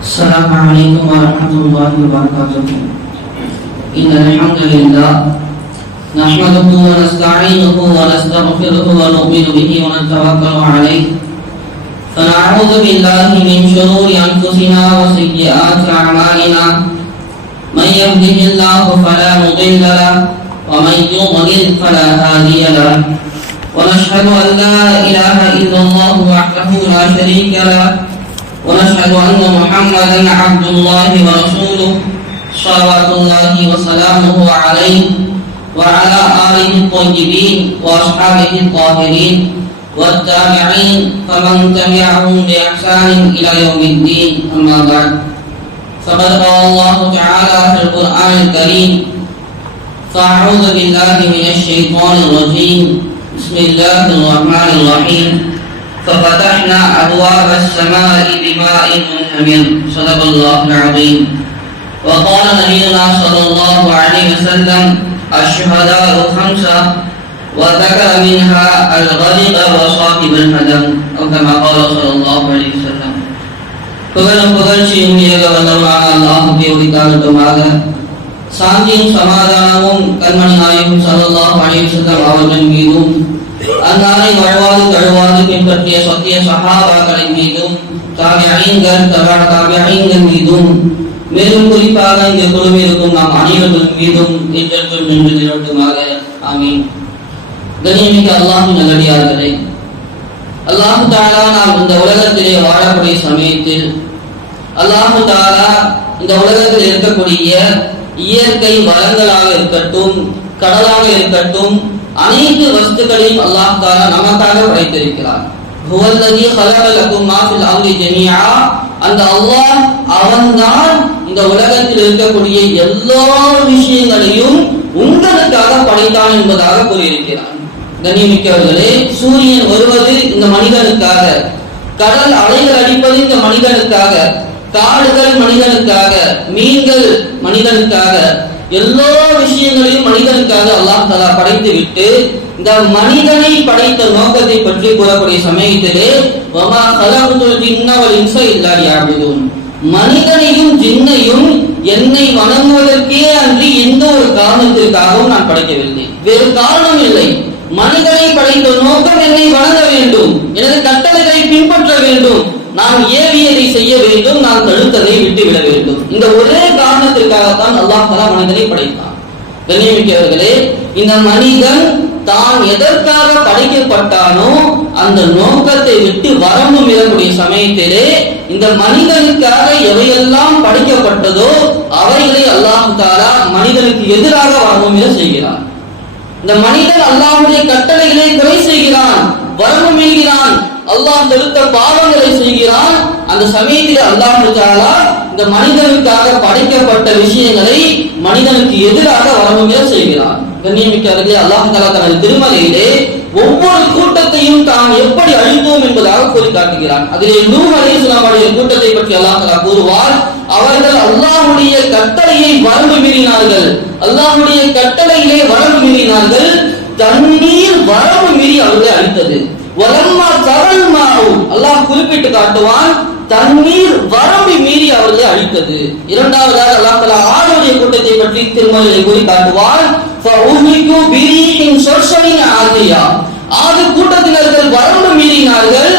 السلام عليكم ورحمة الله وبركاته. إن الحمد لله نحمده ونستعينه ونستغفره ونؤمن به ونتوكل عليه، فنعوذ بالله من شرور أنفسنا وسيئات أعمالنا. من يهده الله فلا مضل له ومن يضلل فلا هادي له، ونشهد أن لا إله إلا الله وحده لا شريك له، ونشهد أن محمدا عبد الله ورسوله صلوات الله وسلامه عليه وعلى آله الطيبين وأصحابه الطاهرين والتابعين فمن تبعهم بإحسان إلى يوم الدين. أما بعد، فقد قال الله تعالى في القرآن الكريم: فأعوذ بالله من الشيطان الرجيم، بسم الله الرحمن الرحيم، ففتحنا أبواب السماء بماء منهمر. صدق الله العظيم. وقال نبينا صلى الله عليه وسلم: الشهداء خمسة، وذكر منها الغرق وصاحب الهدم، أو كما قال صلى الله عليه وسلم. புகழும் புகழ்ச்சியும் ஏக வல்லவனான அல்லாஹ்வுக்கே உரித்தாகட்டுமாக. சாந்தியும் சமாதானமும் கண்மணி நாயகம் ஸல்லல்லாஹு அலைஹி வஸல்லம் அவர்கள் மீதும், அன்னாரை வாழ்வாது தழுவாது பின்பற்றிய சத்திய சஹாபாக்களின் மீதும், தாபிஈன்கள் தபா தாபிஈன்கள் மீதும், மேலும் குறிப்பாக இங்கு குழுமிருக்கும் நாம் அனைவர்கள் மீதும் என்றென்றும் நின்று நிலவட்டுமாக. ஆமீன். கண்ணியமிக்க அல்லாஹ்வின் நல்லடியார்களே, அல்லாஹ் தஆலா நாம் இந்த உலகத்திலே வாழக்கூடிய சமயத்தில் அல்லாஹ் தஆலா இந்த உலகத்தில் இருக்கக்கூடிய இயற்கை வளங்களாக இருக்கட்டும், கடலாக இருக்கட்டும், அனைத்து வஸ்துக்களையும் அல்லாஹ் தஆலா நமக்காக படைத்திருக்கிறார். ஹுவல்லதி خلق لكم ما في الارض جميعا. அந்த அல்லாஹ் அவன்தான் இந்த உலகத்தில் இருக்கக்கூடிய எல்லா விஷயங்களையும் உங்களுக்காக படைத்தான் என்பதாக கூறியிருக்கிறான். கண்ணியமிக்கவர்களே, சூரியன் வருவது இந்த மனிதனுக்காக, கடல் அலைகள் அடிப்பது இந்த மனிதனுக்காக, காடுகள் மனிதனுக்காக, மீன்கள் மனிதனுக்காக, எல்லா விஷயங்களையும் மனிதனுக்காக அல்லாஹ் தஆலா படைத்து விட்டு இந்த மனிதனை படைத்த நோக்கத்தை பற்றி கூறக்கூடிய சமயத்திலே வமா கலகுல் ஜின்ன வல் இன்ஸ இல்லா லியஅபுதூன், மனிதனையும் ஜின்னையும் என்னை வணங்குவதற்கே அன்றி எந்த ஒரு காரணத்திற்காகவும் நான் படைக்கவில்லை, வேறு காரணம் இல்லை. மனிதனை படைத்த நோக்கம் என்னை வணங்க வேண்டும், எனது கட்டளைகளை பின்பற்ற வேண்டும், நான் ஏவியதை செய்ய வேண்டும், நான் தடுத்ததை விட்டுவிட வேண்டும். இந்த ஒரே காரணத்திற்காகத்தான் அல்லாஹ் தஆலா மனிதனை படைத்தான். கண்ணியமிக்கவர்களே, இந்த மனிதன் தான் எதற்காக படைக்கப்பட்டானோ அந்த நோக்கத்தை விட்டு வரம்பு மீறக்கூடிய சமயத்திலே இந்த மனிதனுக்காக எவையெல்லாம் படைக்கப்பட்டதோ அவைகளை அல்லாஹ் தஆலா மனிதனுக்கு எதிராக வரம்பு மீற செய்கிறான். இந்த மனிதன் அல்லாஹ்வுடைய கட்டளைகளை குறை செய்கிறான், வரம்பு மீறுகிறான், அல்லாஹ் தடுத்த பாவங்களை செய்கிறான். அந்த சமயத்தில் அல்லாஹ் தஆலா இந்த மனிதனுக்காக படைக்கப்பட்ட விஷயங்களை மனிதனுக்கு எதிராக வரம்பு மீற செய்கிறான். கண்ணியமிக்கவர்களே, அல்லாஹ் தஆலா தனது திருமறையிலே ஒவ்வொரு கூட்டத்தையும் தான் எப்படி அழித்தோம் என்பதாக கூறி காட்டுகிறான். அதிலே நூஹ் அலைஹிஸ்ஸலாம் அவருடைய கூட்டத்தை பற்றி அல்லாஹ் தஆலா கூறுவார்: அவர்கள் அல்லாஹ்வுடைய கட்டளையை வரம்பு மீறினார்கள், அல்லாஹ்வுடைய கட்டளையிலே வரம்பு மீறினார்கள், தண்ணீர் வரம்பு மீறி அவர்களை அழித்தது. வலம்மா தரல் மாஉ, அல்லாஹ் குறிப்பிட்டு காட்டுவான், தண்ணீர் வரம்பு மீறி அவர்களை அழித்தது. இரண்டாவதாக அல்லாஹ் தஆலா ஆதுடைய கூட்டத்தை பற்றி திருமறையிலே கூறி காட்டுவான்: ஃபஉஹ்லிகு பிரீஹின் ஸர்ஸரின் ஆதியா, ஆது கூட்டத்தினர்கள் வரம்பு மீறினார்கள்,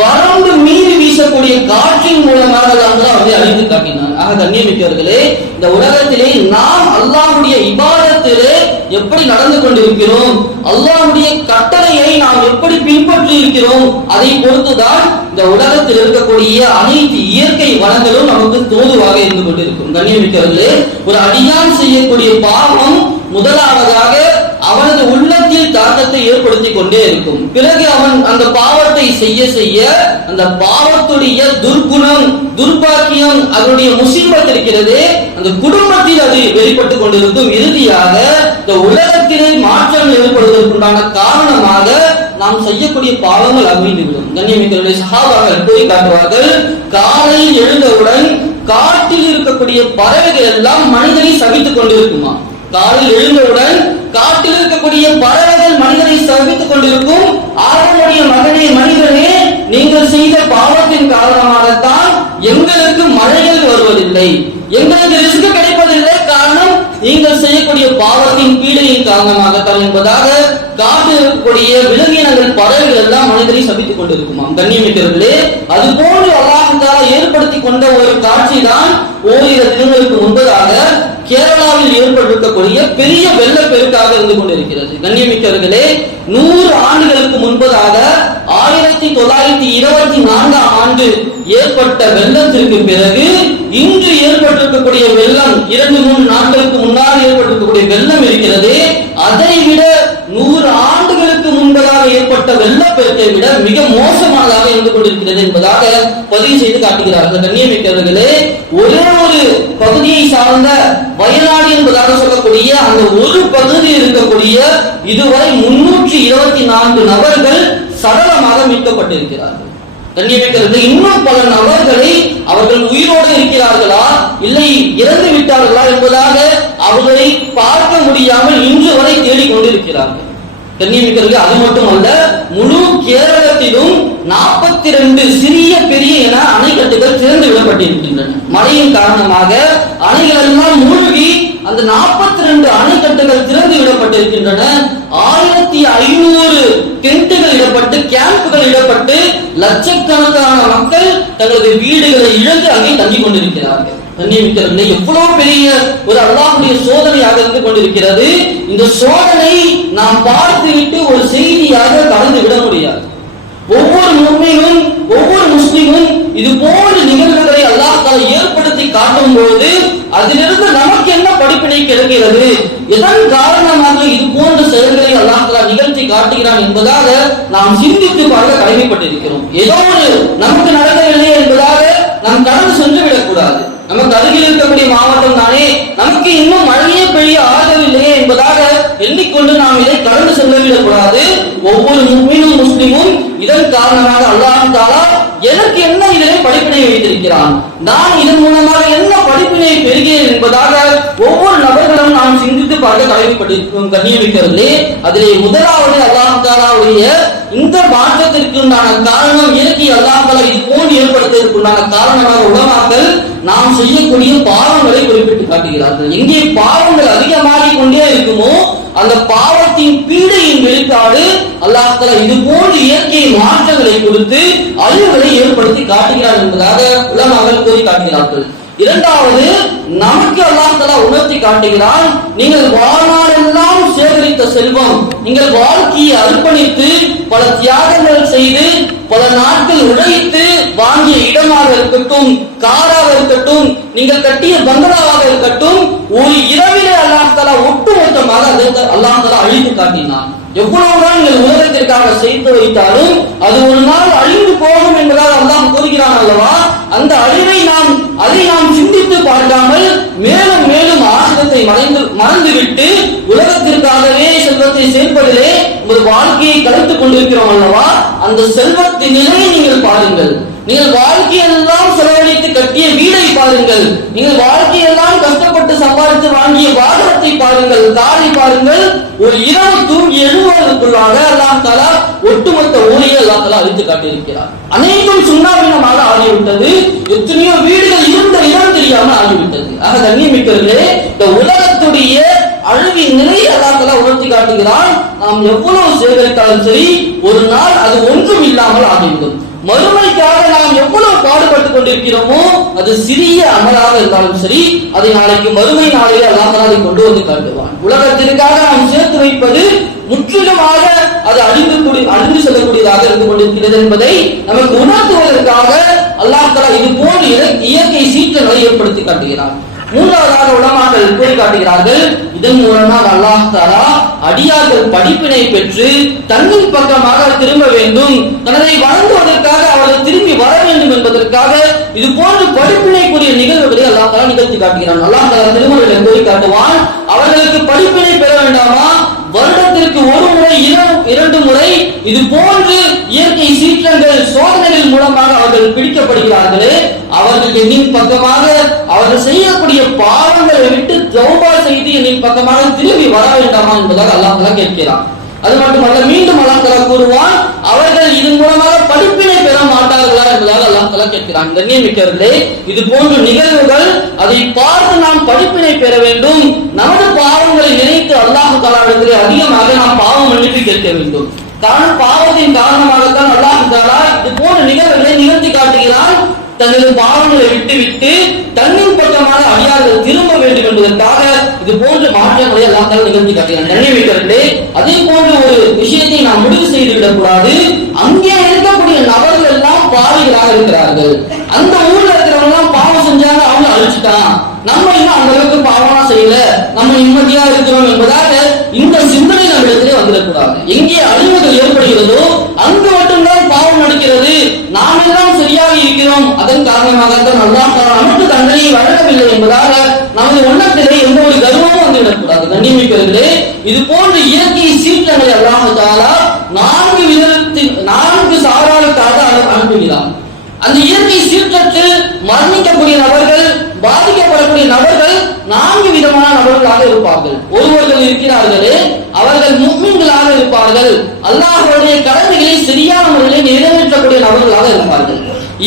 வரம்பு மீறி வீசக்கூடிய காற்றின் மூலமாக அல்லாஹ் அவர்களை அழித்து காட்டினார். ஆக கண்ணியமிக்கவர்களே, இந்த உலகத்திலே நாம் அல்லாஹ்வுடைய இபாதத்திலே எப்படி நடந்து கொண்டிருக்கிறோம், அல்லாஹ்வுடைய கட்டளையை நாம் எப்படி பின்பற்றி இருக்கிறோம், அதை பொறுத்துதான் இந்த உலகத்தில் இருக்கக்கூடிய அனைத்து இயற்கை வளங்களும் நமக்கு தோதுவாக இருந்து கொண்டிருக்கும். கண்ணியமிக்கவர்களே, ஒரு அடியான் செய்யக்கூடிய பாவம் முதலாவதாக அவனது உள்ளத்தில் தாக்கத்தை ஏற்படுத்தி கொண்டே இருக்கும். பிறகு அவன் அந்த பாவத்தை செய்ய செய்ய அந்த பாவத்துடைய துர்குணம், துர்பாக்கியம், அதனுடைய முசீபத் இருக்கிறது, அந்த குடும்பத்தில் அது வெளிப்பட்டு கொண்டிருக்கும். இறுதியாக இந்த உலகத்திலே மாற்றம் ஏற்படுவதற்குண்டான காரணமாக நாம் செய்யக்கூடிய பாவங்கள் அமைந்துவிடும். கண்ணியமிக்கவர்களே, சஹாபாக்கள் கூறி காட்டுவார்கள், காலையில் எழுந்தவுடன் காட்டில் இருக்கக்கூடிய பறவைகள் எல்லாம் மனிதனை சபித்துக் கொண்டிருக்குமா. காலையில் எழுந்தவுடன் காட்டில் இருக்கக்கூடிய பறவைகள் மனிதனை சபித்துக் கொண்டிருக்கும். ஆதமுடைய மகனே, மனிதனே, நீங்கள் செய்த பாவத்தின் காரணமாகத்தான் எங்களுக்கு மழையை கிடைப்பதில்லை, எங்களுக்கு ரிஸ்க் கிடைப்பதில்லை, காரணம் நீங்கள் செய்யக்கூடிய பாவத்தின் பீடையின் காரணமாகத்தான் என்பதாக காட்டில் இருக்கக்கூடிய விலங்கினங்கள் பறவைகள் எல்லாம் மனிதரை சபித்துக் கொண்டிருக்குமாம். கண்ணியமிக்கவர்களே, அது போன்று அல்லாஹ் தஆலா ஏற்படுத்தி கொண்ட ஒரு காட்சி தான் ஓரிரு தினங்களுக்கு முன்பதாக கேரளாவில் ஏற்பட்டிருக்கக்கூடிய பெரிய வெள்ளப்பெருக்காக இருந்து கொண்டிருக்கிறது. கண்ணியமிக்கவர்களே, 100 ஆண்டுகளுக்கு முன்பதாக 1924 ஆண்டு ஏற்பட்ட வெள்ளத்திற்கு பிறகு இன்று ஏற்பட்டிருக்கக்கூடிய வெள்ளம், 2-3 நாட்களுக்கு முன்னால் ஏற்பட்டிருக்கக்கூடிய வெள்ளம் இருக்கிறது, அதை விட 100 ஆண்டுகளுக்கு முன்பதாக ஏற்பட்ட வெள்ளப்பெருக்கை விட மிக மோசமானதாக இருந்து கொண்டிருக்கிறது என்பதாக பதிவு செய்து காட்டுகிறார்கள். கண்ணியமிக்கவர்களே, ஒரே ஒரு பகுதியை சார்ந்த வயநாடு என்பதாக சொல்லக்கூடிய அந்த ஒரு பகுதியில் இருக்கக்கூடிய இதுவரை 324 நபர்கள் சடலமாக மீட்கப்பட்டிருக்கிறார்கள். கண்ணியமிக்கவர்களே, இன்னும் பல நபர்களை அவர்கள் உயிரோடு இருக்கிறார்களா இல்லை இறந்து விட்டார்களா என்பதாக அவர்களை பார்க்க முடியாமல் இன்று வரை தேடிக்கொண்டிருக்கிறார்கள். கண்ணியமிக்கவர்களே, அது மட்டுமல்ல, முழு கேரளத்திலும் 42 சிறிய பெரிய என அணைக்கட்டுகள் திறந்து விடப்பட்டிருக்கின்றன. மழையின் காரணமாக அணைகள் எல்லாம் மூழ்கி அந்த 42 அணைக்கட்டுகள் திறந்து விடப்பட்டிருக்கின்றன. 1500 டென்ட்டுகள் இடப்பட்டு, கேம்புகள் இடப்பட்டு லட்சக்கணக்கான மக்கள் தங்களது வீடுகளை இழந்து அங்கே தங்கிக் கொண்டிருக்கிறார்கள். கண்ணியமிக்கவர்களே, எவ்வளவு பெரிய ஒரு அல்லாஹ்வுடைய சோதனையாக இருந்து கொண்டிருக்கிறது. இந்த சோதனை நாம் பார்த்துவிட்டு ஒரு செய்தியாக கடந்து விட முடியாது. ஒவ்வொரு முஸ்லிமும் ஒவ்வொரு முஸ்லிமும் இது போன்ற நிகழ்வுகளை அல்லாஹ் தஆலா ஏற்படுத்தி காட்டும் பொழுது அதிலிருந்து நமக்கு என்ன படிப்பினை கிடைக்கிறது, எதன் காரணமாக இது போன்ற செயல்களை அல்லாஹ் தஆலா நிகழ்த்தி காட்டுகிறான் என்பதாக நாம் சிந்தித்து பார்க்க கடமைப்பட்டிருக்கிறோம். ஏதோ ஒரு நமக்கு நடக்கவில்லை என்பதாக நாம் கடந்து சென்று விடக்கூடாது. நமக்கு அருகில் இருக்கக்கூடிய மாவட்டம் தானே, நமக்கு இன்னும் மழையே பெய்ய ஆகவில்லையே என்பதாக எண்ணிக்கொண்டு நாம் இதை கடந்து செல்லவிடக்கூடாது. ஒவ்வொரு முஃமினும் முஸ்லிமும் இதன் காரணமாக அல்லாஹ் தஆலா எனக்கு என்ன இதிலே படிப்பினை வைத்திருக்கிறான், நான் இதன் மூலமாக என்ன படிப்பினை பெறுகிறேன் என்பதாக ஒவ்வொரு நபர்களும் நாம் சிந்தித்து பார்க்க கடமைப்பட்டிருக்கிறோம். கண்ணியமிக்கவர்களே, அதிலே முதலாவது அல்லாஹ் தஆலாவுடைய இந்த மாற்றத்திற்குண்டான காரணம் இயற்கை அல்லாஹ் தஆலா இது போன்று ஏற்படுத்துவதற்குண்டான காரணமாக உலமாக்கள் நாம் செய்யக்கூடிய பாவங்களை குறிப்பிட்டு காட்டுகிறார்கள். எங்கே பாவங்கள் அதிகமாகிக் கொண்டே இருக்குமோ அந்த பாவத்தின் பீடையின் வெளிப்பாடு அல்லாஹ் தஆலா இது போன்ற இயற்கை மாற்றங்களை கொடுத்து அழிவுகளை ஏற்படுத்தி காட்டுகிறார் என்பதாக உலமாக்கள் கூறி காட்டுகிறார்கள். இரண்டாவது, நமக்கு அல்லாஹ் தஆலா உணர்த்தி காட்டுகிறான், நீங்கள் வாழ்நாளெல்லாம் சேகரித்த செல்வம், நீங்கள் வாழ்க்கையை அர்ப்பணித்து பல தியாகங்கள் செய்து பல நாட்கள் உழைத்து வாங்கிய இடமாக இருக்கட்டும், காராக இருக்கட்டும், நீங்கள் கட்டிய பங்களாவாக இருக்கட்டும், ஒரு இரவிலே அல்லாஹ் தஆலா ஒட்டுமொத்தமாக அதை அல்லாஹ் தஆலா அழித்து காட்டினான். எவ்வளவுதான் நீங்கள் உலகத்திற்காக சேர்த்து வைத்தாலும் அது ஒரு நாள் அழிந்து போகும் என்பதாக அல்லாஹ் கூறுகிறான் அல்லவா. அந்த அழிவை அதை நாம் சிந்தித்து பார்க்காமல் மேலும் மேலும் ஆசிரத்தை மறந்துவிட்டு உலகத்திற்காகவே செல்வத்தை சேர்ப்பதிலே ஒரு வாழ்க்கையை கலைத்துக் கொண்டிருக்கிறோம் அல்லவா. அந்த செல்வத்தின் நிலையை நீங்கள் பாருங்கள். நீங்கள் வாழ்க்கையெல்லாம் செலவழித்து கட்டிய வீடை பாருங்கள், நீங்கள் வாழ்க்கையெல்லாம் கஷ்டப்பட்டு சம்பாதித்து வாங்கிய வாகனத்தை பாருங்கள், காரை பாருங்கள். ஒரு இரவு தூங்கி எழுவதற்குள்ளாக அல்லாஹ் தஆலா ஒட்டுமொத்த ஊரையை அல்லாஹ் தஆலா அழித்து காட்டியிருக்கிறார். அனைத்தும் சுண்ணாபின்னமாக ஆகிவிட்டது. எத்தனையோ வீடுகள் இருந்த இடம் தெரியாமல் ஆகிவிட்டது. ஆக கண்ணியமிக்கவர்களே, இந்த உலகத்துடைய அழிவின் நிலையை அல்லாஹ் தஆலா உணர்த்தி காட்டுகிறான். நாம் எவ்வளவு சேகரித்தாலும் சரி ஒரு நாள் அது ஒன்றும் இல்லாமல் ஆகிவிடும். மறுமைக்காக நாம் எவ்வளவு பாடுபட்டுக் கொண்டிருக்கிறோமோ அது சிறிய அமலாக இருந்தாலும் சரி அதை நாளைக்கு மறுமை நாளிலே அல்லாஹ் தஆலா கொண்டு வந்து காட்டுவான். உலகத்திற்காக நாம் சேர்த்து வைப்பது முற்றிலுமாக அது அழிந்து செல்லக்கூடியதாக இருந்து கொண்டிருக்கிறது என்பதை நமக்கு உணர்த்துவதற்காக அல்லாஹ் தஆலா இது போன்ற இயற்கை சீற்றங்களை ஏற்படுத்தி காட்டுகிறார். மூன்றாவதாக உலமாக்கள் கூறி காட்டுகிறார்கள், இதன் மூலமாக அல்லாஹ் தஆலா அடியார்கள் படிப்பினை பெற்று தன்னின் பக்கமாக திரும்ப வேண்டும், தன்னை வணங்குவதற்காக அவர்கள் திரும்பி வர வேண்டும் என்பதற்காக இது போன்ற படிப்பினைக்குரிய நிகழ்வுகளை அல்லாஹ் தஆலா நிகழ்த்தி காட்டுகிறான். அல்லாஹ் தஆலா திருமறையில் கூறி காட்டுவான், அவர்களுக்கு படிப்பினை பெற வேண்டாமா, வருடத்திற்கு ஒரு முறை இரண்டு முறை இது போன்று இயற்கை சீற்றங்கள் சோதனைகள் மூலமாக அவர்கள் பிடிக்கப்படுகிறார்களே, அவர்கள் என்னின் பக்கமாக அவர்கள் செய்யக்கூடிய பாவங்களை விட்டு தௌபா செய்து என்னின் பக்கமாக திரும்பி வர வேண்டாமா என்பதாக அல்லாஹ் தஆலா கேட்கிறான். அது மட்டுமல்ல, மீண்டும் அல்லாஹ் தஆலா கூறுவான், அவர்கள் இதன் மூலமாக படிப்பினை பெற மாட்டார்களா என்பதாக அல்லாஹ் தஆலா கேட்கிறான். கண்ணியமிக்கவர்களே, இது போன்ற நிகழ்வுகள் அதை பார்த்து நாம் படிப்பினை பெற வேண்டும். நமது பாவங்களை நினைத்து அல்லாஹ் தஆலாவிடத்திலே அதிகமாக நாம் பாவ மன்னிப்பு கேட்க வேண்டும். காரணம், பாவத்தின் காரணமாகத்தான் அல்லாஹ் தஆலா இது போன்ற நிகழ்வுகளை நிகழ்த்தி காட்டுகிறான். தனது பாவங்களை விட்டுவிட்டு தன்னின் பக்கமான அடியார்கள் திரும்ப வேண்டும் என்பதற்காக இது போன்ற மாற்றங்களை அல்லாஹ் தஆலா நிகழ்த்தி காட்டுகிறான். கண்ணியமிக்கவர்களே, அதே போன்ற ஒரு விஷயத்தை நாம் முடிவு செய்து விடக்கூடாது. அங்கே இருக்கக்கூடிய நபர்கள் எல்லாம் பாவிகளாக இருக்கிறார்கள். அந்த ஊர்ல இருக்கிறவங்க எல்லாம் பாவம் செஞ்சாங்க, அவங்க அழிச்சுட்டான், நம்ம இன்னும் அந்த அளவுக்கு பாவமா செய்யல, நம்ம நிம்மதியா இருக்கிறோம் என்பதாக இந்த சிந்தனை நம்மிடத்திலே வந்துடக்கூடாது. எங்கே அழிவுகள் ஏற்படுகிறதோ அங்கு மட்டும்தான் பாவம் நடக்கிறது, நாம் எல்லாம் சரியாக இருக்கிறோம், அதன் காரணமாகத்தான் அல்லாஹ் தஆலா நமக்கு தண்டனையை வழங்கவில்லை என்பதாக நமது உள்ளத்திலே எந்த ஒரு கர்வமும் வந்துவிடக்கூடாது. கண்ணியமிக்கவர்களே, இது போன்ற இயற்கை சீற்றங்களை அல்லாஹ் தஆலா நான்கு சாராருக்காக அனுப்புகிறான். அந்த இயற்கை சீற்றத்தில் மரணிக்கக்கூடிய நபர்கள், பாதிக்கப்படக்கூடிய நபர்கள் 4 விதமான நபர்களாக இருப்பார்கள். ஒருவர்கள் இருக்கிறார்களே, அவர்கள் முஃமின்களாக இருப்பார்கள், அல்லாஹ்வுடைய கடமைகளை சரியான முறையில் நிறைவேற்றக்கூடிய நபர்களாக இருப்பார்கள்.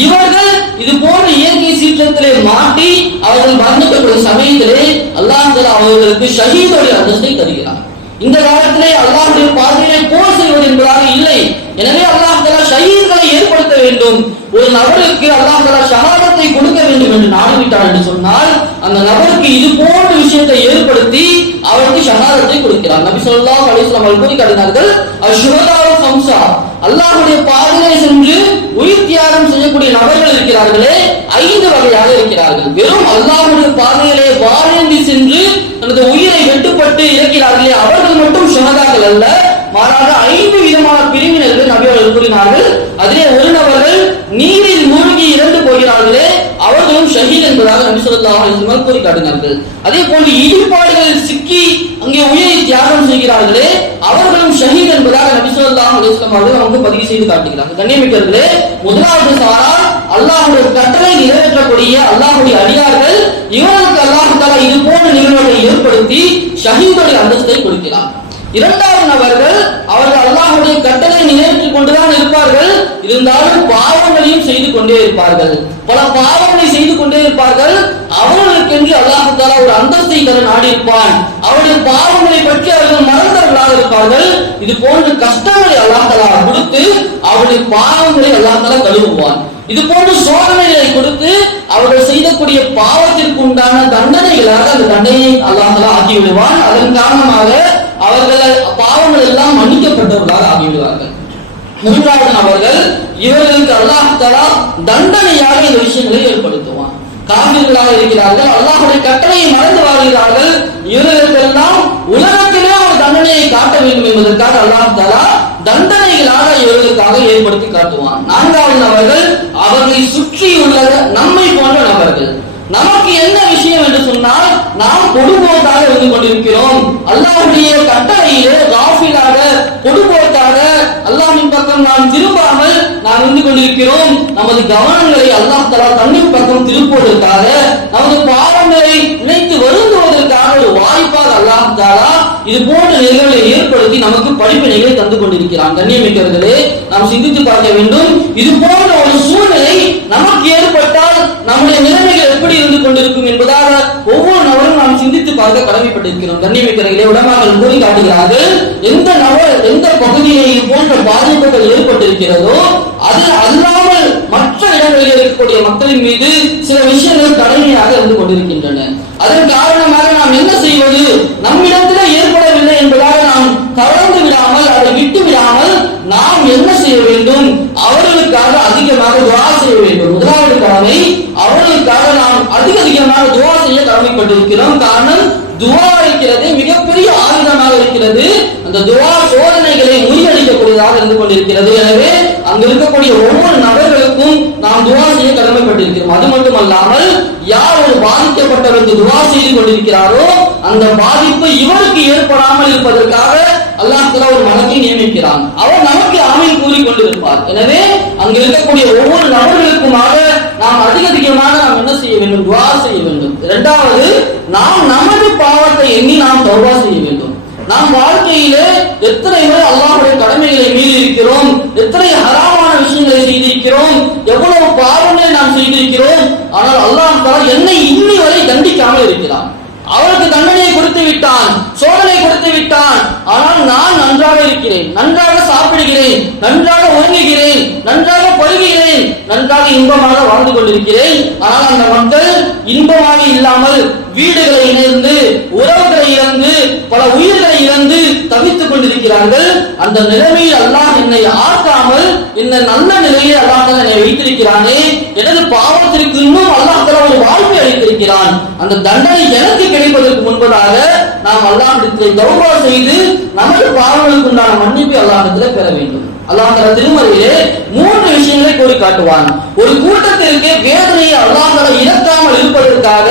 இவர்கள் இது போன்ற இயற்கை சீற்றத்திலே மாட்டி அவர்கள் மரணிக்கக்கூடிய சமயத்திலே அல்லாஹ் தஆலா அவர்களுக்கு ஷஹீதுடைய அந்தஸ்தை தருகிறார். இந்த காலத்திலே அல்லாஹ்வுடைய பாதையிலே போர் செய்வது என்பதாக இல்லை. எனவே அல்லாஹ் தஆலா ஷஹீதுகளை ஏற்படுத்த வேண்டும். ஒரு நபருக்கு அல்லாஹ் தஆலா ஷஹாதத்தை கொடுக்க வேண்டும் என்று நாடிவிட்டார் என்று சொன்னால் அந்த நபருக்கு இது போன்ற விஷயத்தை ஏற்படுத்தி அவருக்கு ஷஹாதத்தை கொடுக்கிறார். நபி ஸல்லல்லாஹு அலைஹி வஸல்லம் அவர்கள் கூறி காட்டினார்கள், அஷ்ஹுதாஉ ஃபம்ஸா, அல்லாஹ்வுடைய பாதையிலே சென்று உயிர் தியாகம் செய்யக்கூடிய நபர்கள் இருக்கிறார்களே 5 வகையாக இருக்கிறார்கள். வெறும் அல்லாஹ்வுடைய பாதையிலே வாழேந்தி சென்று தனது உயிரை வெட்டுப்பட்டு இறக்கிறார்களே அவர்கள் மட்டும் ஷஹதாக்கள் அல்ல, மாறாக 5 விதமான பிரிவினர்கள் நபி அவர்கள் கூறினார்கள். அதிலே ஒரு நபர்கள் நீரில் மூழ்கி இறந்து போகிறார்களே அவர்களும் ஷஹீத் என்பதாக நபி ஸல்லல்லாஹு அலைஹி வஸல்லம் கூறி காட்டினார்கள். அதே போன்று இடிபாடுகளில் சிக்கி அங்கே உயிரை தியாகம் செய்கிறார்களே அவர்களும் ஷஹீத் என்பதாக நபி ஸல்லல்லாஹு அலைஹி வஸல்லம் அவர்கள் நமக்கு பதிவு செய்து காட்டுகிறார்கள். கண்ணியமிக்கவர்களே, முதலாவது சாரார் அல்லாஹ்வுடைய கட்டளை நிறைவேற்றக்கூடிய அல்லாஹ்வுடைய அடியார்கள். இவர்களுக்கு அல்லாஹ் தஆலா இது போன்ற நிகழ்வுகளை ஏற்படுத்தி ஷஹீதுடைய அந்தஸ்தை கொடுக்கிறார். இரண்டாவது நபர்கள், அவர்கள் அல்லாஹ்வுடைய கட்டளை நிறைவேற்றிக் கொண்டுதான் இருப்பார்கள், இருந்தாலும் பாவங்களையும் செய்து கொண்டே இருப்பார்கள், பல பாவங்களை செய்து கொண்டே இருப்பார்கள். அவர்களுக்கென்று அல்லாஹ் தஆலா ஒரு அந்தஸ்தை தர நாடி இருப்பான். அவருடைய பாவங்களை பற்றி அவர்கள் மறந்தவர்களாக இருப்பார்கள். இது போன்ற கஷ்டங்களை அல்லாஹ் தஆலா கொடுத்து அவருடைய பாவங்களை அல்லாஹ் தஆலா கழுவுவான். இது போன்ற சோதனைகளை கொடுத்து அவர்கள் செய்யக்கூடிய பாவத்திற்கு உண்டான தண்டனைகளாக அந்த தண்டனையை அல்லாஹ் தஆலா ஆக்கி விடுவான். அதன் காரணமாக அவர்கள் பாவங்கள் எல்லாம் மன்னிக்கப்பட்டவர்களாக ஆகிவிடுவார்கள். மூன்றாவது நபர்கள், இவர்களுக்கு அல்லாஹ் தஆலா தண்டனையாக இந்த விஷயங்களை ஏற்படுத்துவான். காபிர்களாக இருக்கிறார்கள், அல்லாஹ்வுடைய கட்டளையை மறந்து வாழ்கிறார்கள், இவர்களுக்கெல்லாம் உலகத்திலே ஒரு தண்டனையை காட்ட வேண்டும் என்பதற்காக அல்லாஹ் தஆலா தண்டனைகளாக இவர்களுக்காக ஏற்படுத்தி காட்டுவான். நான்காவது நபர்கள், அவர்களை சுற்றியுள்ள நம்மை போன்ற நபர்கள். நமக்கு என்ன விஷயம் என்று சொன்னால் நாம் கொடுபோக்காக இருந்து கொண்டிருக்கிறோம், அல்லாஹ்வுடைய கட்டளையிலே காஃபிலாக கொடுபோக்காக அல்லாஹ்வின் பக்கம் நாம் திரும்பாமல் நாம் இருந்து கொண்டிருக்கிறோம். நமது கவனங்களை அல்லாஹ் தஆலா தன்னின் பக்கம் திருப்புவதற்காக, நமது பாவங்களை நினைத்து வருந்துவதற்காக ஒரு வாய்ப்பாக அல்லாஹ் தஆலா இது போன்ற நிகழ்வுகளை ஏற்படுத்தி நமக்கு படிப்பினைகளை தந்து கொண்டிருக்கிறான். கண்ணியமிக்கவர்களே, நாம் சிந்தித்து பார்க்க வேண்டும். இது போன்ற ஒரு சூழ்நிலை நமக்கு ஏற்பட்டால் நம்முடைய நிலைமைகள் எப்படி இருந்து கொண்டிருக்கும் என்பதாக ஒவ்வொரு நபரும் நாம் சிந்தித்து பார்க்க கடமைப்பட்டிருக்கிறோம். கண்ணியமிக்கவர்களே, உலமாக்கள் கூறி காட்டுகிறார்கள், எந்த நபர் எந்த பகுதியில் இது போன்ற பாதிப்புகள் ஏற்பட்டிருக்கிறதோ அது அல்லாமல் மற்ற இடங்களில் இருக்கக்கூடிய மக்களின் மீது சில விஷயங்கள் கடமையாக இருந்து கொண்டிருக்கின்றன. அதன் காரணமாக நாம் என்ன செய்வது, நம்மிடத்திலே ஏற்படவில்லை என்பதாக நாம் தளர்ந்து விடாமல், அதை விட்டு விடாமல் நாம் என்ன செய்ய வேண்டும், அவர்களுக்காக அதிகமாக துஆ செய்ய வேண்டும். முதலாவது கடமை, அவர்களுக்காக நாம் அதிகமாக துஆ செய்ய கடமைப்பட்டிருக்கிறோம். காரணம், துஆ இருக்கிறது மிகப்பெரிய ஆயுதமாக இருக்கிறது. அந்த துஆ சோதனைகளை முறியடிக்கக்கூடியதாக இருந்து கொண்டிருக்கிறது. எனவே அங்கு இருக்கக்கூடிய ஒவ்வொரு நபர்களுக்கும் நாம் துஆ செய்ய கடமைப்பட்டிருக்கிறோம். அது மட்டுமல்லாமல் யார் ஒரு பாதிக்கப்பட்டவருக்கு துஆ செய்து கொண்டிருக்கிறாரோ அந்த பாதிப்பு இவருக்கு ஏற்படாமல் இருப்பதற்காக அல்லாஹ் தஆலா ஒரு மலக்கை நியமிக்கிறான். அவர் நமக்கு ஆமீன் கூறி கொண்டிருப்பார். எனவே அங்கு இருக்கக்கூடிய ஒவ்வொரு நபர்களுக்குமாக நாம் அதிகமாக நாம் என்ன செய்ய வேண்டும், துஆ செய்ய வேண்டும். இரண்டாவது, நாம் நமது பாவத்தை எண்ணி நாம் தௌபா செய்ய வேண்டும். நாம் வாழ்க்கையிலே எத்தனை முறை அல்லாஹ்வுடைய கடமைகளை மீறி இருக்கிறோம், எத்தனை ஹராமான விஷயங்களை செய்திருக்கிறோம், எவ்வளவு பாவங்களை நாம் செய்திருக்கிறோம். ஆனால் அல்லாஹ் தஆலா என்னை இன்னி வரை தண்டிக்காமல் இருக்கிறான். அவருக்கு தண்டனையை கொடுத்து விட்டான், சோதனை கொடுத்து விட்டான். ஆனால் நான் நன்றாக இருக்கிறேன், நன்றாக சாப்பிடுகிறேன், நன்றாக உறங்குகிறேன், நன்றாக பருகுகிறேன், நன்றாக இன்பமாக வாழ்ந்து கொண்டிருக்கிறேன். ஆனால் அந்த மக்கள் இன்பமாக இல்லாமல் வீடுகளை இழந்து, உறவுகளை இழந்து, பல உயிர்களை இழந்து தவித்துக் கொண்டிருக்கிறார்கள். அந்த நிலைமையில் அல்லாஹ் என்னை ஆக்காமல் இந்த நல்ல நிலையை அல்லாஹ் என்னை வைத்திருக்கிறானே, எனது பாவத்திற்கு இன்னும் அல்லாஹ் ஒரு வாழ்க்கை அளித்திருக்கிறான். அந்த தண்டனை எனக்கு கிடைப்பதற்கு முன்பதாக நாம் அல்லாஹ்விடத்திலே தௌபா செய்து நமது பாவங்களுக்கு உண்டான மன்னிப்பை அல்லாஹ்விடத்திலே பெற வேண்டும். அல்லாஹ் திருமறையிலே 3 விஷயங்களை கூறி காட்டுவான். ஒரு கூட்டத்திற்கு வேதனையை அல்லாஹ் இறக்காமல் இருப்பதற்காக,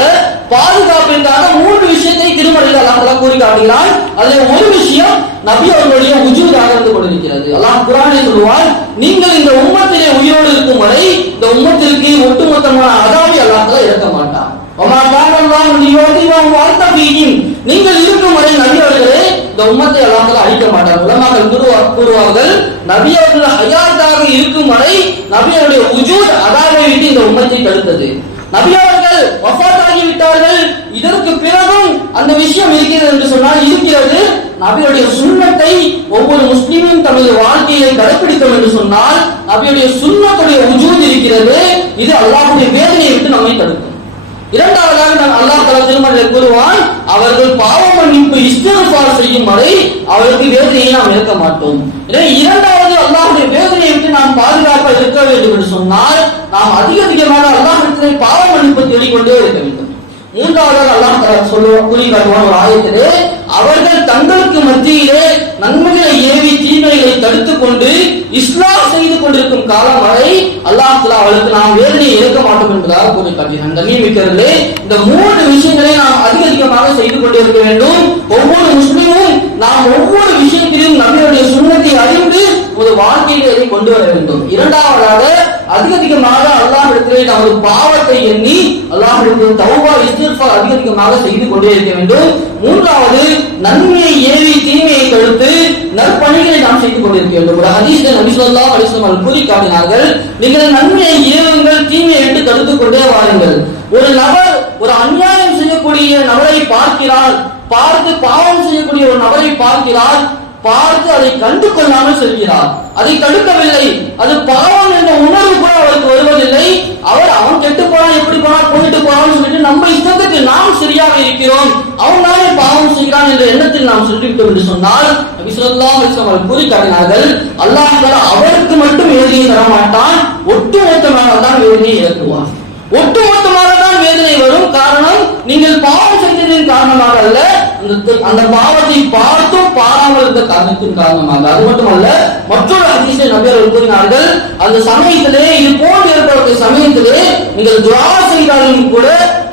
பாதுகாப்பிற்காக 3 விஷயத்தை திருமறையில் அல்லாஹ் கூறி காட்டுகிறான். அதில் ஒரு விஷயம் நபி அவர்களுடைய உஜூதாக இருந்து கொண்டிருக்கிறது. அல்லாஹ் குர்ஆனிலே சொல்வான், நீங்கள் இந்த உம்மத்திலே உயிரோடு இருக்கும் வரை இந்த உம்மத்திற்கு ஒட்டுமொத்தமான அதாபை அல்லாஹ் இறக்க மாட்டான். நீங்கள் இருக்கும் வரை நபி அவர்களே இந்த உம்மத்தை அல்லாஹ் அழிக்க மாட்டார். உலமாக்கள் கூறுவார்கள், நபி அவர்கள் ஹயாத்தாக இருக்கும் வரை நபி அவருடைய உஜூத் அதாபை விட்டு இந்த உம்மத்தை தடுத்தது. நபி அவர்கள் வஃபாத்தாகி விட்டார்கள், இதற்கு பிறகும் அந்த விஷயம் இருக்கிறது என்று சொன்னால் இருக்கிறது. நபியுடைய சுன்னத்தை ஒவ்வொரு முஸ்லிமும் தனது வாழ்க்கையை கடைபிடிக்கும் என்று சொன்னால் நபியுடைய சுன்னத்துடைய உஜூத் இருக்கிறது. இது அல்லாஹ்வுடைய வேதனையை விட்டு நம்மை தடுக்கும். இரண்டாவதாக அல்லாஹ் தஆலா திருமறையில் கூறுவான், அவர்கள் பாவ மன்னிப்பு இஸ்திக்ஃபார் செய்யும் வரை அவர்களுக்கு வேதனையை நாம் இறக்க மாட்டோம். எனவே இரண்டாவது அல்லாஹ்வுடைய வேதனையை விட்டு நாம் பாதுகாப்பாக இருக்க வேண்டும் என்று சொன்னால் நாம் அதிகமாக அல்லாஹ்விடத்தில் பாவ மன்னிப்பு தேடிக்கொண்டே இருக்க வேண்டும். மூன்றாவதாக அல்லாஹ் தஆலா கூறி காட்டுவான் ஒரு ஆயத்திலே, அவர்கள் தங்களுக்கு மத்தியிலே நன்மைகளை ஏவி தீமைகளை தடுத்துக் கொண்டு இஸ்லாம் செய்து கொண்டிருக்கும் காலம் வரை அல்லாஹ் தஆலா அவர்களுக்கு நாம் வேதனையை இறக்க மாட்டோம் என்பதாக கூறி காட்டினான். கண்ணியமிக்கவர்களே, இந்த 3 விஷயங்களை நாம் அதிகமாக செய்து கொண்டே இருக்க வேண்டும். ஒவ்வொரு முஸ்லிமும் நாம் ஒவ்வொரு விஷயத்திலும் நபியுடைய சுன்னத்தை அறிந்து ஒரு வாழ்க்கையிலே அதை கொண்டு வர வேண்டும். இரண்டாவதாக அதிகமாக அல்லாஹ்விடத்திலே நமது பாவத்தை எண்ணி அல்லாஹ்விடத்தில் தௌபா இஸ்திக்ஃபார் அதிகமாக செய்து கொண்டே இருக்க வேண்டும். மூன்றாவது நன்மையை ஏவி தீமையை தடுத்து நற்பணிகளை நாம் செய்து கொண்டிருக்க வேண்டும். ஒரு ஹதீஸில் நபி ஸல்லல்லாஹு அலைஹி வஸல்லம் அவர்கள் கூறி காட்டினார்கள், நீங்கள் நன்மையை ஏவுங்கள், தீமையை விட்டு தடுத்துக் கொண்டே வாருங்கள். ஒரு நபர் ஒரு அநியாயம் செய்யக்கூடிய நபரை பார்க்கிறார், பார்த்து பாவம் செய்யக்கூடிய ஒரு நபரை பார்க்கிறார், பார்த்து அதை கண்டு கொள்ளாமல் செல்கிறார், அதை தடுக்கவில்லை. அது பாவம் என்ற உணர்வு கூட அவருக்கு வருவதில்லை. அவன் கெட்டு போனான், எப்படி போனான், போயிட்டு போனான்னு சொல்லிட்டு நம்ம இஷ்டத்துக்கு நாம் சரியாக இருக்கிறோம், அவன் தானே பாவம் செய்கிறான் என்ற எண்ணத்தில் நாம் சொல்லிவிட்டோம் என்று சொன்னால் நபி ஸல்லல்லாஹு அலைஹி வஸல்லம் அவர்கள் கூறி காட்டினார்கள், அல்லாஹ் தஆலா அவருக்கு மட்டும் வேதனையை தர மாட்டான், ஒட்டுமொத்தமாக தான் வேதனையை இறக்குவான். ஒட்டுமொத்தமாக தான் வேதனை வரும். காரணம், நீங்கள் பாவம் செய்ததின் காரணமாக அல்ல, அந்த பாவத்தை பார்த்தும் பாராமல் இருந்த காரணத்தின் காரணமாக. அது மட்டுமல்ல, மற்றொரு ஹதீஸை நபி அவர்கள் கூறினார்கள், அந்த சமயத்திலே இது போன்று ஏற்படக்கூடிய சமயத்திலே நீங்கள் துஆ செய்தாலும் கூட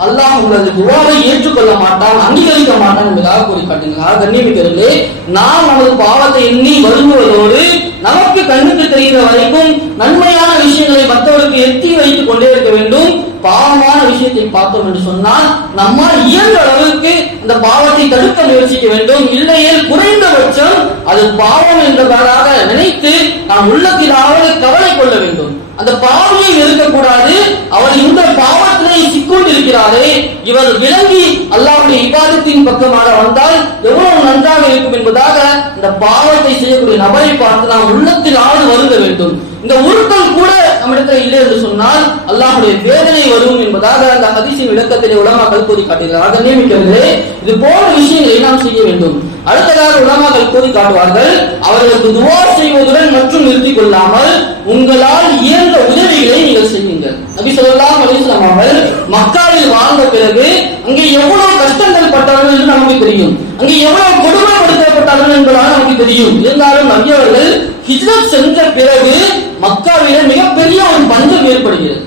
அல்லாஹ் உங்களது துஆவை ஏற்றுக்கொள்ள மாட்டான், அங்கீகரிக்க மாட்டான் என்பதாக கூறி காட்டினார். கண்ணியமிக்கவர்களே, நாம் நமது பாவத்தை எண்ணி வருந்துவதோடு நமக்கு கண்ணுக்கு தெரிகிற வரைக்கும் நன்மையான விஷயங்களை மற்றவருக்கு எட்டி வைத்துக் கொண்டே இருக்க வேண்டும். பாவமான விஷயத்தை பார்த்தோம் என்று சொன்னால் நம்மால் இயன்ற அளவுக்கு அந்த பாவத்தை தடுக்க முயற்சிக்க வேண்டும். இல்லையேல் குறைந்தபட்சம் அது பாவம் என்பதாக நினைத்து நாம் உள்ளத்திலாவது கவலை கொள்ள வேண்டும். அந்த பாவியை இருக்கக்கூடாது, அவர் இந்த பாவத்திலே சிக்கொண்டிருக்கிறாரே, இவர் விளங்கி அல்லாஹ்வுடைய இபாதத்தின் பக்கமாக வந்தால் எவ்வளவு நன்றாக இருக்கும் என்பதாக இந்த பாவத்தை செய்யக்கூடிய நபரை பார்த்து நாம் உள்ளத்திலாவது வருந்த வேண்டும். இந்த உருட்டல் கூட நம்மிடத்தில் இல்லை என்று சொன்னால் அல்லாஹ்வுடைய வேதனை வரும் என்பதாக அந்த ஹதீஸின் விளக்கத்திலே உலமாக்கள் கூறி காட்டுகிறார்கள். நியமிக்கிறதே இது போன்ற விஷயங்களை நாம் செய்ய வேண்டும். அடுத்ததாக உலமாக்கள் கூறி காட்டுவார்கள், அவர்களுக்கு துஆ செய்வதுடன் மற்றும் நிறுத்திக் கொள்ளாமல் உங்களால் இயன்ற உதவிகளை நீங்கள் செய்யுங்கள். நபி ஸல்லல்லாஹு அலைஹி வஸல்லம் அவர்கள் மக்காவில் வாழ்ந்த பிறகு அங்கே எவ்வளவு கஷ்டங்கள் பட்டார்கள் என்று நமக்கு தெரியும், அங்கே எவ்வளவு கொடுமைப்படுத்தப்பட்டார்கள் என்பதாக நமக்கு தெரியும். இருந்தாலும் நபி அவர்கள் ஹிஜ்ரத் சென்ற பிறகு மக்காவிலே மிகப்பெரிய ஒரு பஞ்சம் ஏற்படுகிறது.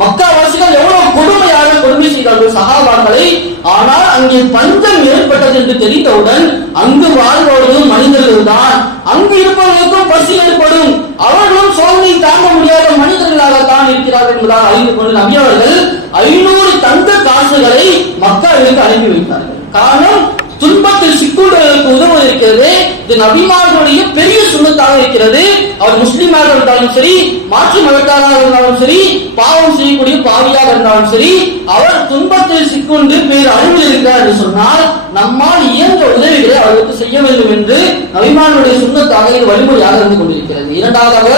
மக்கா வாசிகள் எவ்வளவு கொடுமையாக கொடுமை செய்தார்கள் சஹாபாக்களை. ஆனால் அங்கே பஞ்சம் ஏற்பட்டது என்று தெரிந்தவுடன் அங்கு வாழ்வோர்களும் மனிதர்கள் தான், அங்கு இருப்பவர்களுக்கும் பசி ஏற்படும், அவர்களும் சோதனை தாங்க முடியாத மனிதர்களாகத்தான் இருக்கிறார்கள் என்பதாக அறிந்து கொண்டு நபி அவர்கள் 500 தங்க காசுகளை மக்காவிற்கு அனுப்பி வைத்தார்கள். காரணம், துன்பத்தில் சிக்குண்டவர்களுக்கு உதவுவது இருக்கிறது, இது நபிமார்களுடைய பெரிய சுன்னத்தாக இருக்கிறது. அவர் முஸ்லிமாக இருந்தாலும் சரி, மாற்று மதத்தாராக இருந்தாலும் சரி, பாவம் செய்யக்கூடிய பாவியாக இருந்தாலும் சரி, அவர் துன்பத்தில் சிக்குண்டு பேர் அழிவில் இருக்கிறார் என்று சொன்னால் நம்மால் இயன்ற உதவிகளை அவருக்கு செய்ய வேண்டும் என்று நபிமார்களுடைய சுன்னத்தாக இது வழிமுறையாக இருந்து கொண்டிருக்கிறது. இரண்டாவதாக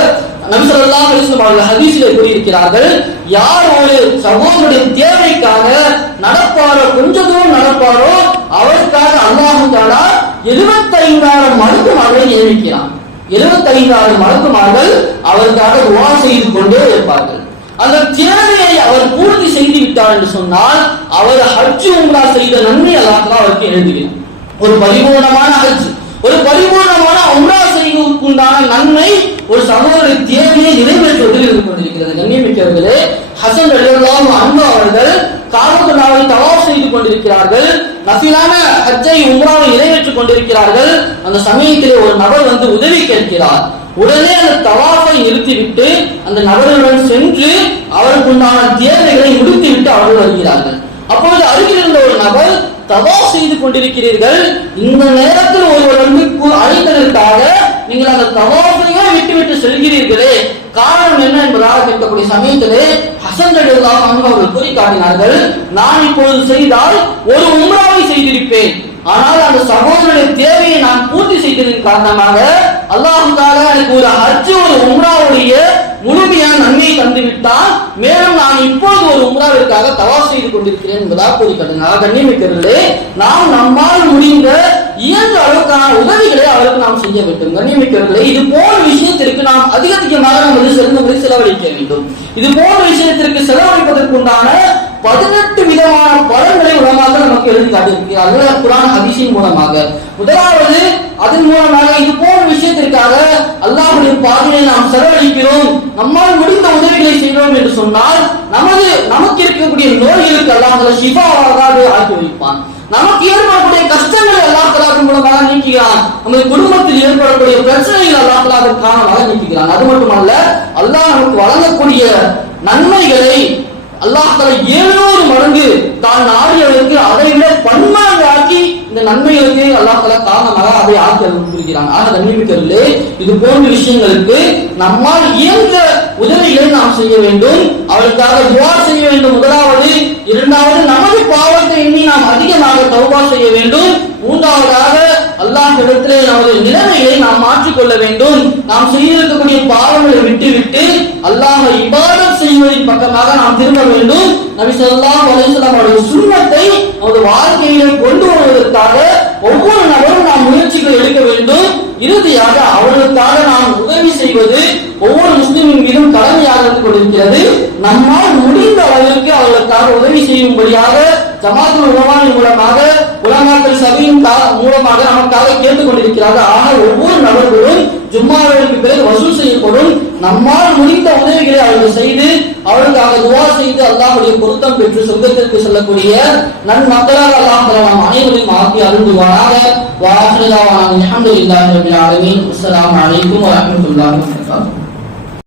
நபி ஸல்லல்லாஹு அலைஹி வஸல்லம் அவர்கள் ஹதீஸிலே கூறியிருக்கிறார்கள், யார் ஒரு சகோதரனுடைய தேவைக்காக நடப்பாரோ, கொஞ்ச தூரம் நடப்பாரோ, அவருக்காக அல்லாஹ் தஆலா 75,000 மலக்குமார்களை நியமிக்கிறான். 75,000 மலக்குமார்கள் அவருக்காக துஆ செய்து கொண்டே இருப்பார்கள். அந்த தேவையை அவர் பூர்த்தி செய்து விட்டார் என்று சொன்னால் அவர் ஹஜ் உம்ரா செய்த நன்மை அல்லாஹ் தஆலா அவருக்கு எழுதுகிறார். ஒரு பரிபூர்ணமான ஹஜ், ஒரு பரிபூர்ணமான உம்ரா செய்வதற்குண்டான நன்மை ஒரு சகோதரருடைய தேவையை நிறைவேற்றுவதில் இருந்து கொண்டிருக்கிறது. கண்ணியமிக்கவர்களே, ஹசன் ரலியல்லாஹு அன்ஹு அவர்கள் காபத்துல்லாவை தவாஃப் செய்து கொண்டிருக்கிறார்கள், நஃபிலான ஹஜ்ஜை உம்ராவை நிறைவேற்றிக் கொண்டிருக்கிறார்கள். அந்த சமயத்திலே ஒரு நபர் வந்து உதவி கேட்கிறார். உடனே அந்த தவாஃபை நிறுத்திவிட்டு அந்த நபருடன் சென்று அவருக்குண்டான தேவைகளை முடித்துவிட்டு அவர்கள் வருகிறார்கள். அப்பொழுது அருகில் இருந்த ஒரு நபர், தவாஃப் செய்து கொண்டிருக்கிறீர்கள், இந்த நேரத்தில் ஒருவர் வந்து அழைத்ததற்காக நீங்கள் அந்த தவாஃபையே விட்டுவிட்டு செல்கிறீர்களே, காரணம் என்ன என்பதாக கேட்கக்கூடிய சமயத்திலே ஹசன் ரலியல்லாஹு அன்ஹு அவர்கள் கூறி காட்டினார்கள், நான் இப்பொழுது செய்தால் ஒரு உம்ராவை செய்திருப்பேன், ஆனால் அந்த சகோதரனுடைய தேவையை நான் பூர்த்தி செய்ததன் காரணமாக அல்லாஹ் தஆலா எனக்கு ஒரு ஹஜ், ஒரு உம்ராவுடைய முழுமையான நன்மையை தந்துவிட்டால், மேலும் நான் இப்போது ஒரு உம்ராவிற்காக தவாஃப் செய்து கொண்டிருக்கிறேன் என்பதாக கூறி காட்டினார். கண்ணியமிக்கவர்களே, நாம் நம்மால் முடிந்த இயன்ற அளவுக்கான உதவிகளை அவருக்கு நாம் செய்ய வேண்டும். கண்ணியமிக்கவர்களே, இது போன்ற விஷயத்திற்கு நாம் அதிகமாக நமது செல்வங்களை செலவழிக்க வேண்டும். இது போன்ற விஷயத்திற்கு செலவழிப்பதற்குண்டான 18 விதமான பலன்களை உலகமாக நமக்கு எழுதி காட்டியிருக்கிறார்கள் குர்ஆன் ஹதீஸின் மூலமாக. முதலாவது, அதன் மூலமாக இது போன்ற விஷயத்திற்காக அல்லாஹ்வுடைய பாதையை நாம் செலவழிக்கிறோம், நம்மால் முடிந்த உதவிகளை செய்கிறோம் என்று சொன்னால் நமக்கு இருக்கக்கூடிய நோய்களுக்கு அல்லாஹ் தஆலா ஷிஃபாவாக ஆக்கி வைப்பான். நமக்கு ஏற்படக்கூடிய கஷ்டங்களை அல்லாஹ் தஆலா மூலமாக நீக்குகிறான். நமது குடும்பத்தில் ஏற்படக்கூடிய பிரச்சனைகள் அல்லாஹ் தஆலா காரணமாக நீக்குகிறான். அது மட்டுமல்ல, அல்லாஹ் நமக்கு வழங்கக்கூடிய நன்மைகளை அல்லாஹ் தஆலா 700 மடங்கு தான் நாடியவருக்கு அதை விட பன்மடங்கு ஆக்கி இந்த நன்மைகளுக்கு அல்லாஹ் தஆலா காரணமாக அதை ஆக்கி அருள்கிறான். ஆக கண்ணியமிக்கவர்களே, இது போன்ற விஷயங்களுக்கு நம்மால் இயன்ற உதவிகளை நாம் செய்ய வேண்டும், அவருக்காக துஆ செய்ய வேண்டும். முதலாவது. இரண்டாவது, நமது பாவத்தை எண்ணி நாம் அதிகமாக தௌபா செய்ய வேண்டும். மூன்றாவதாக, அல்லாஹ் இடத்திலே நமது நிலைமைகளை நாம் மாற்றிக்கொள்ள வேண்டும். நாம் செய்திருக்கக்கூடிய பாவங்களை விட்டுவிட்டு அல்லாஹ் இபாதத் செய்வதின் பக்கமாக நாம் திரும்ப வேண்டும். நபி ஸல்லல்லாஹு அலைஹி வஸல்லம் அவருடைய சுன்னத்தை நமது வாழ்க்கையிலே கொண்டு வருவதற்காக ஒவ்வொரு நபரும் நாம் முயற்சிகள் எடுக்க வேண்டும். இறுதியாக அவர்களுக்காக நாம் உதவி செய்வது ஒவ்வொரு முஸ்லிமின் மீதும் கடமையாக இருந்து கொண்டிருக்கிறது. நம்மால் முடிந்த அளவிற்கு அவர்களுக்காக உதவி செய்யும்படியாக ஜமாத்துல் உலமாவின் மூலமாக, உலமாக்கள் சபையின் மூலமாக நமக்காக கேட்டுக் கொண்டிருக்கிறார்கள். ஆனால் ஒவ்வொரு நபர்களும் ஜும்மாவிற்கு பிறகு வசூல் செய்யப்படும் நம்மால் முடிந்த உதவிகளை அவர்கள் செய்து அவர்களுக்காக துஆ செய்து அல்லாஹ்வுடைய பொருத்தம் பெற்று சொர்க்கத்திற்கு செல்லக்கூடிய நன்மக்களாக அல்லாஹ் தஆலா நாம் அனைவரையும் ஆக்கி அருள்வானாக. வ ஆகிரு தஅவானா அல்ஹம்துலில்லாஹி ரப்பில் ஆலமீன். அஸ்ஸலாமு அலைக்கும் வ ரஹ்மத்துல்லாஹி வ பரகாத்துஹு.